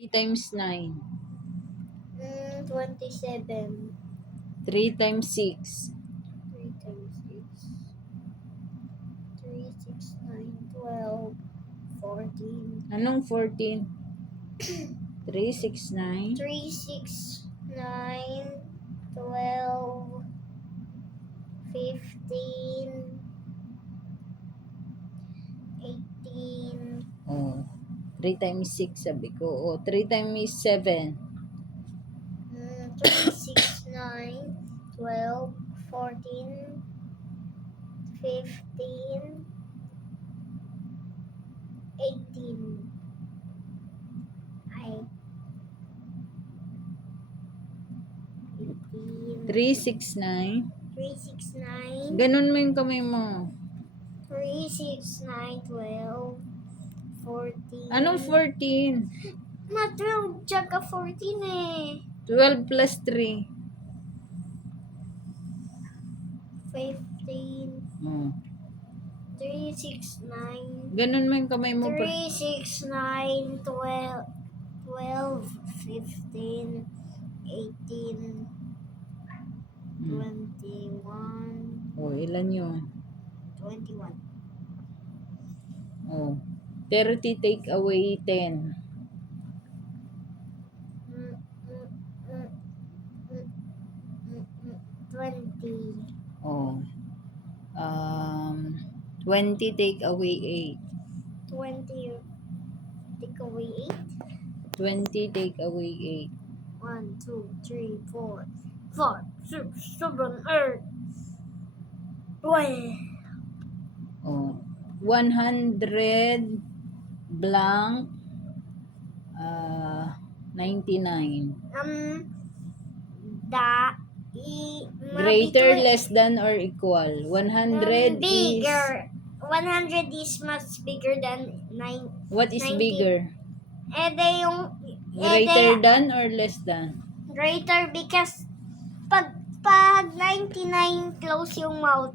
3 times 9. Mm, 27. 3 times 6. 3 times 6. 3, 6, 9, 12, 14. Anong 14? 3, 6, 9. 3, 6, 9, 12, 15, 18, Oh. 3 times 6 sabi ko. Oh, 3 times 7. mm, 3, 6, 9, 12, 14, 15, 18. Ay. 18. 3, 6, 9. 3, 6, 9. Ganun mo yung kamay mo. 3, 6, 9, 12, 14. Anong 14? Na 12, tsaka 14 eh. 12 plus 3. 15, Oh. 3, 6, 9. Ganun mo yung kamay mo. pa. 3, 6, 9, 12, 12, 15, 18, Hmm. 21, Oh, ilan yun? 21. Oh. 30 take away 10. Mm, mm, mm, mm, mm, mm, 20. Oh. Um, 20 take away 20. Take away 8. 8. 20 take away 8. 1, 2, 3, 4, 5, 6, 7, 8. 12. Oh. 100 blank uh, 99. Um, da, i, Greater, between- less than, or equal. 100 um, is... bigger. 100 is much bigger than 9. What is 90. bigger? Eh, de yung, Greater eh, de, than or less than? greater because pag, pag 99 close yung mouth,